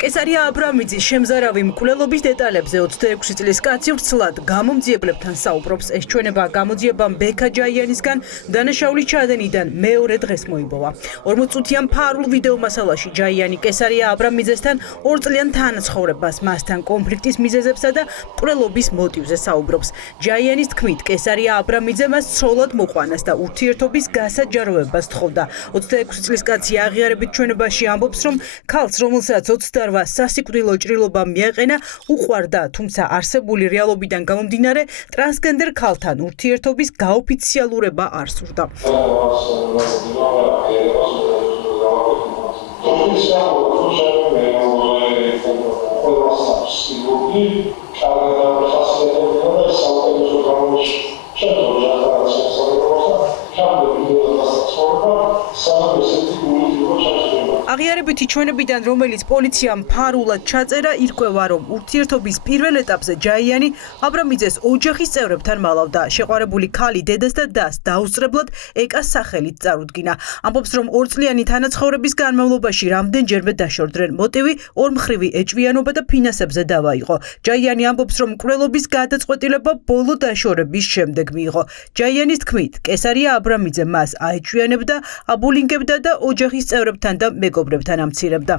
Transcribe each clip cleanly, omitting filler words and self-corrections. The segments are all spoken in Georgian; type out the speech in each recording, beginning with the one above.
კესარია აბრამიძის შემზარავი მკვლელობის დეტალებზე 26 წლის კაცი ვრცლად გამომძიებლებთან საუბრობს. ეს ჩვენება გამოძიებამ ბექა ჯაიანისგან დანაშაულის ჩადენიდან მეორე დღეს მოიპოვა. 40 წუთიან ფარულ ვიდეო მასალაში ჯაიანი კესარია აბრამიძესთან 2 წლიან თანაცხოვრებას, მასთან კონფლიქტის მიზეზებსა და მკვლელობის მოტივზე საუბრობს. ჯაიანის თქმით, კესარია აბრამიძე მას ცოლად მოყვანას და ურთიერთობის გასაჯაროებას თხოვდა. 26 წლის კაცი აღიარებით ჩვენებაში ამბობს, რომ ქალს, რომელსაც 28 სასიკვდილო ჭრილობა მიაყენა, უყვარდა, თუმცა არსებული რეალობიდან გამომდინარე, ტრანსგენდერ ქალთან ურთიერთობის გაოფიციალურება არ სურდა. აღიარებითი ჩვენებიდან, რომელიც პოლიციამ ფარულად ჩაწერა, ირკვევა, რომ ურთიერთობის პირველ ეტაპზე ჯაიანი აბრამიძეს ოჯახის წევრებთან მალავდა. შეყვარებული ქალი დედას და დას დაუსწრებლად ეკას სახელით წარუდგინა. ამბობს, რომ 2 წლიანი თანაცხოვრების განმავლობაში რამდენჯერმე დაშორდნენ. მოტივი ორმხრივი ეჭვიანობა და ფინანსებზე დავა იყო. ჯაიანი ამბობს, რომ მკვლელობის გადაწყვეტილება ბოლო დაშორების შემდეგ მიიღო. ჯაიანის თქმით, კესარია აბრამიძე მას აეჭვიანებდა, აბულინგებდა და ოჯახის წევრებთან და მეგობრებთან ამცირებდა.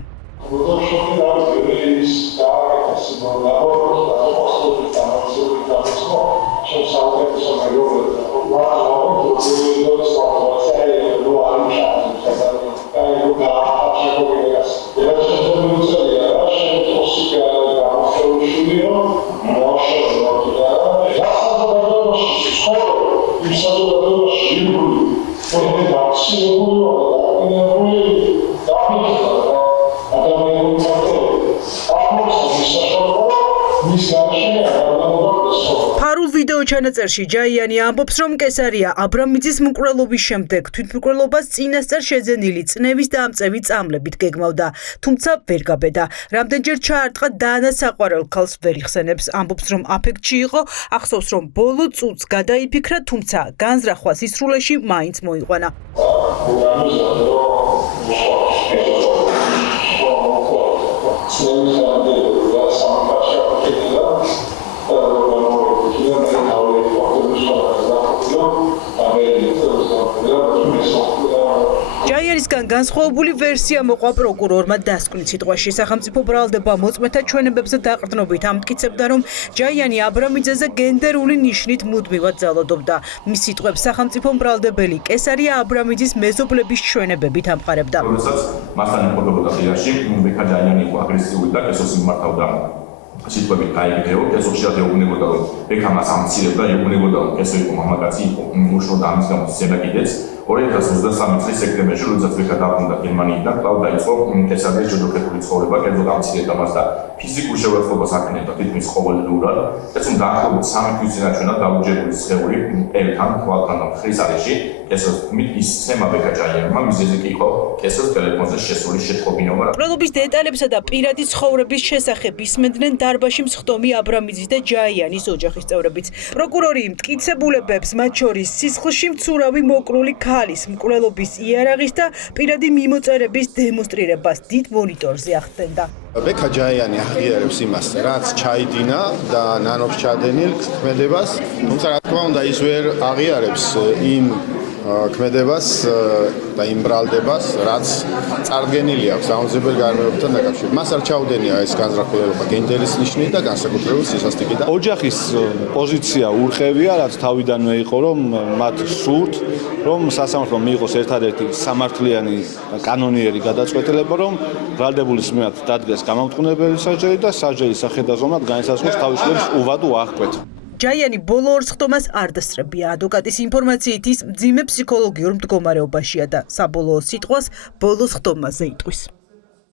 ფარულ ვიდეო ჩანაწერში ჯაიანი ამბობს, რომ კესარია აბრამიძის მკვლელობის შემდეგ თვითმკვლელობას წინასწარ შეძენილი წნევის და ამწევი წამლებით გეგმავდა, თუმცა ვერ გაბედა. რამდენჯერ ჩაარტყა დანა საყვარელ ქალს ვერ იხსენებს. ამბობს, რომ აფექტში იყო, ახსოვს, რომ ბოლო წუთს გადაიფიქრა, თუმცა განზრახვა სისრულეში მაინც მოიყვანა. ჯაიანისგან განსხვავებული ვერსია მოყვა პროკურორმა დასკვნით სიტყვაში. სახელმწიფო ბრალდება მოწმეთა ჩვენებებზე დაყრდნობით ამტკიცებდა, რომ ჯაიანი აბრამიძეზე გენდერული ნიშნით მუდმივად ძალადობდა. მის სიტყვებს სახელმწიფო ბრალდებელი კესარია აბრამიძის მეზობლების ჩვენებებით ამყარებდა. როდესაც მასთან იმყოფებოდა ხიაში, ბექა ჯაიანი იყო აგრესიული და კესოს მიმართავდა. სიტყვებით გაიგეო, კესო ხშირად ეუბნებოდა, რომ ბექა მას ამცირებდა, ეუბნებოდა, რომ კესო იყო მამაკაცი, იყო უშორდა ამის გამო ზედა კიდეც. 2023 წლის სექტემბერში, როდესაც ბექა დაბრუნდა გერმანიიდან, კვლავ დაიწყო კესარიას ჯოჯოხეთური ცხოვრება, კერძოდ ამცირებდა მას და ფიზიკურ შეურაცხყოფას აკნევდა თითქმის ყოველდღიურად. ეცემ დაახლოებით 3 თვის წინაშენა დაუჯერებული სხეული ელთან, თვალთან და მხრის არეში კესოს თქმით ისცემა ბექა ჯაიანმა, მიზეზი კი იყო კესოს ტელეფონზე შესული შეთხოვინობა. მკვლელობის დეტალებსა და პირადი ცხოვრების შესახებ ისმენდნენ დარბაში მსხდომი აბრამიძის და ჯაიანის ოჯახის წევრებიც. პროკურორი მტკიცებულებებს, მათ შორის სისხლში მცურავი მოკრული ქალის მკვლელობის იარაღის და პირადი მიმოწერების დემონსტრირებას დიდ მონიტორზე ახდენდა. ბექა ჯაიანი აღიარებს იმას, რაც ჩაიდინა და ნანობს ჩადენილ ქმედებას, თუმცა რა თქმა უნდა ის ვერ აღიარებს იმ ქმედებას და იმ ბრალდებას, რაც წარდგენილი აქვს საუნზებელ გარემოებთან დაკავშირებით. მას არ ჩაუდენია ეს განზრახულება გენდერის ნიშნით და განსაკუთრებით სისასტიკით. ოჯახის პოზიცია ურყევია, რაც თავიდანვე იყო, რომ მათ სურთ, რომ სასამართლო მიიღოს ერთადერთი სამართლიანი კანონიერი გადაწყვეტილება, რომ ბრალდებულის მიმართ დადგეს გამამტყუნებელი სასჯელი და სასჯელის სახედაზომად განისაზღვროს თავისუფლების უვადო აღკვეთა. ჯაიანი ბოლო ორ სხდომას არ დასწრებია. ადვოკატის ინფორმაციით ის მძიმე ფსიქოლოგიურ მდგომარეობაშია და საბოლოო სიტყვას ბოლო სხდომაზე იტყვის.